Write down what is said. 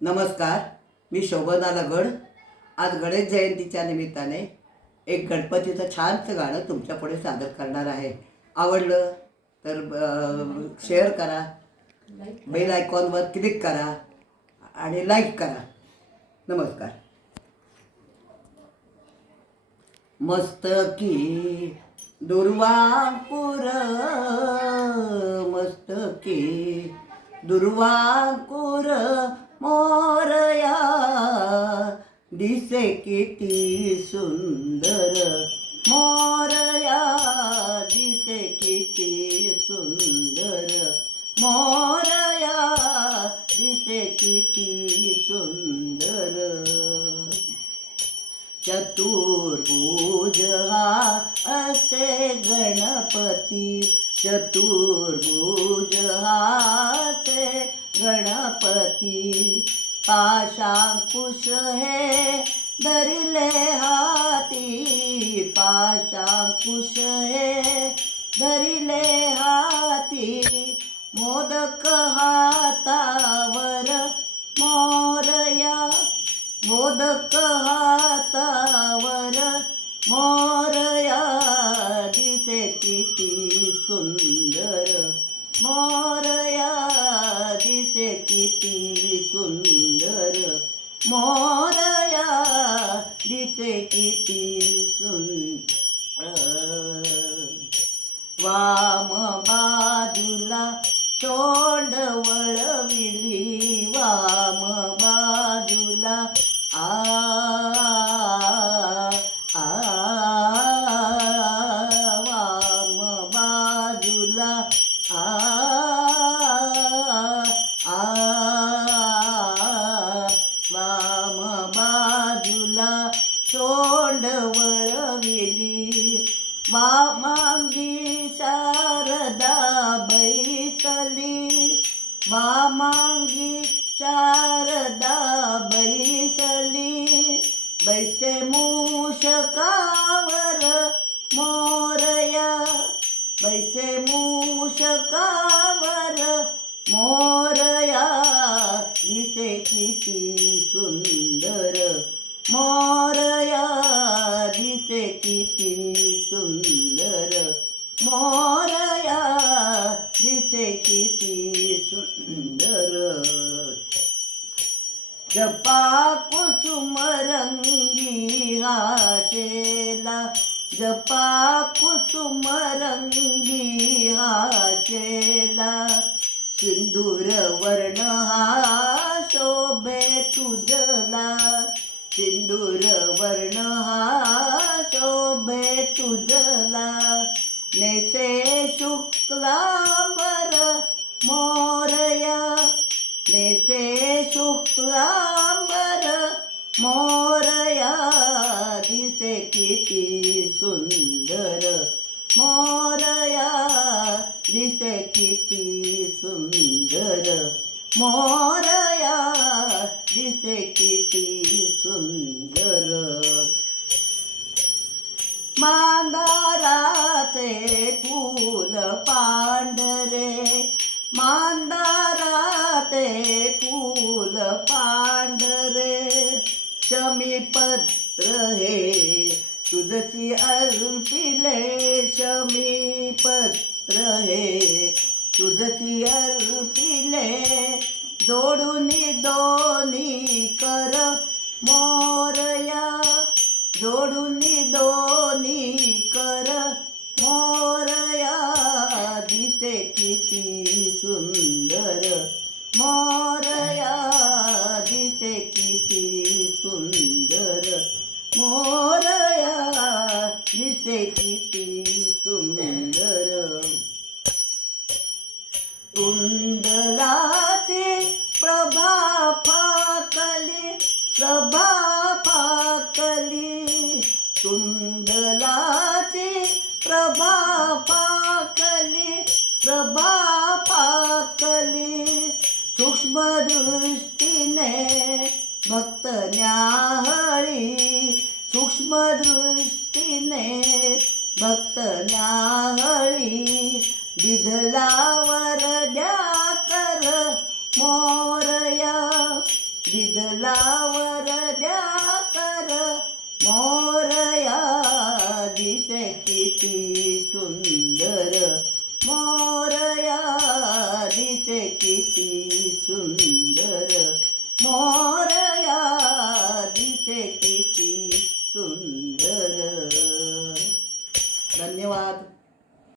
नमस्कार, मी शोभना लगड. आज गणेश जयंतीच्या निमित्ताने एक गणपतीचं छानसं गाणं तुमच्यापुढे सादर करणार आहे. आवडलं तर शेअर करा, बेल आयकॉनवर क्लिक करा आणि लाईक करा. नमस्कार. मस्तकी दुर्वांकुर, मस्तकी दुर्वांकुर मोरया, दिसे किती सुंदर मोरया, दिसे किती सुंदर मोरया, दिसे किती सुंदर. चतुर्भुज हा असे गणपती, चतुर्भुज हा असे गणपती, पाशांकुश हे धरिले हाती, पाशांकुश हे धरिले हाती, मोदक हातावर मोरया, मोदक हातावर मोरया, दिसे किती सुंदर मोरया, दिसे किती सुंदर मोरया, दिसे किती सुंदर. वाम बाजूला सोंड वळविली, वाम बाजूला आ आ, वाम बाजूला आ आ, वाम बाजूला सोंड वळविली, वामांगी शारदा बैसली, वामांगी शारदा बैसली, बैसे मूषकावर मोरया, बैसे मूषकावर मोरया, दिसे किती सुंदर मोरया, दिसे किती सुंदर मोरया, दिसे किती सुंदर. जपा कुसुम रंगी हाशेला, जपा कुसुम रंगी हाशेला, सिंदूर वर्ण हा शोभे तुझला, सिंदूर वर्ण हा शोभे तुझला, नेसे शुक्लांबर मोरया, नेसे शुक्लांबर मोरया, दिसे किती सुंदर मोरया, दिसे किती सुंदर मोरया, दिसे किती सुंदर. मांदाराचे फूल पांढरे, मांदाराचे फूल पांढरे, शमीपत्र हे तुझसी अर्पिले, शमीपत्र हे तुझसी अर्पिले, जोडूनी दोन्ही कर मोरया, जोडूनी दोन्ही कर मोरया, दिसे किती सुंदर मोरया, दिसे किती सुंदर मोरया, दिसे किती सुंदर. कुंडलाचे प्रभा फाकली, प्रभा फाकली, कुंडलाचे प्रभा फाकली, प्रभा फाकली, सूक्ष्म दृष्टीने भक्त न्याहळी, सूक्ष्म दृष्टीने भक्त न्याहळी, विधलावर द्या कर मोरया, दिदलावर द्या कर मोरया दिसे किती सुंदर मोरया दिसे किती सुंदर मोरया दिसे